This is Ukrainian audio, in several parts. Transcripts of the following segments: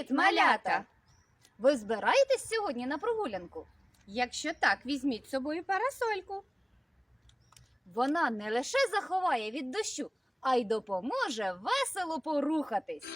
Привіт, малята! Ви збираєтесь сьогодні на прогулянку? Якщо так, візьміть з собою парасольку. Вона не лише заховає від дощу, а й допоможе весело порухатись.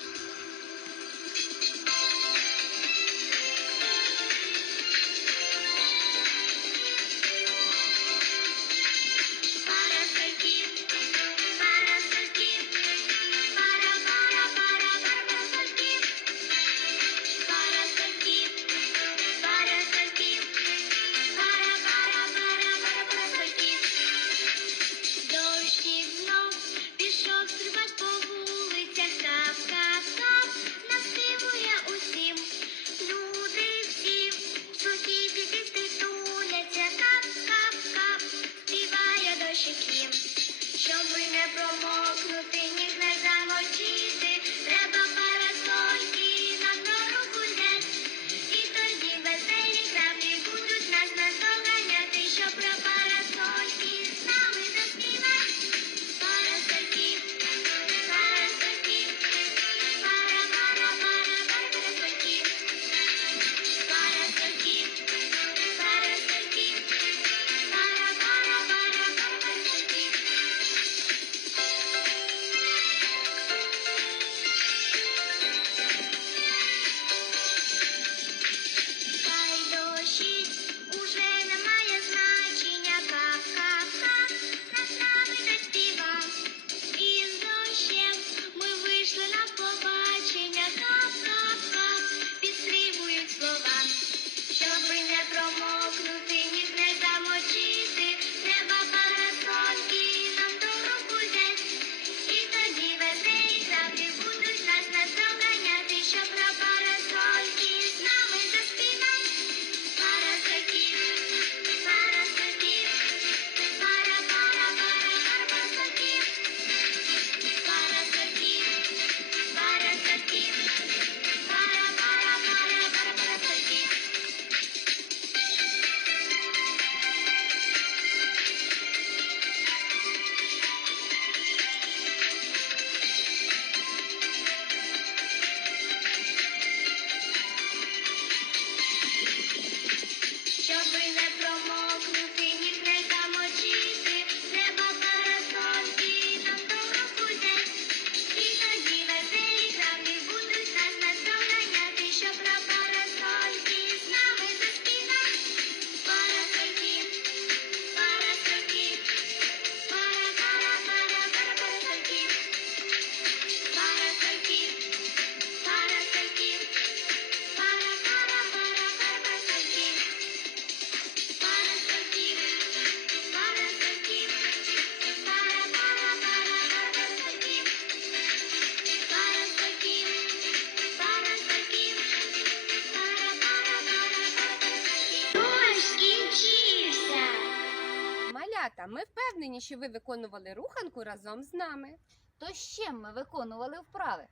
Малята, ми впевнені, що ви виконували руханку разом з нами. То з чим ми виконували вправи?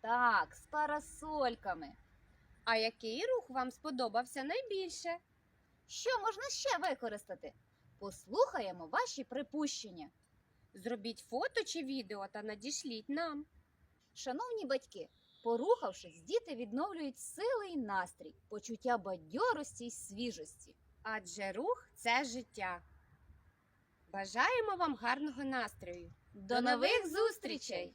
Так, з парасольками. А який рух вам сподобався найбільше? Що можна ще використати? Послухаємо ваші припущення. Зробіть фото чи відео та надішліть нам. Шановні батьки, порухавшись, діти відновлюють сили і настрій, почуття бадьорості й свіжості. Адже рух це життя. Бажаємо вам гарного настрою! До нових зустрічей!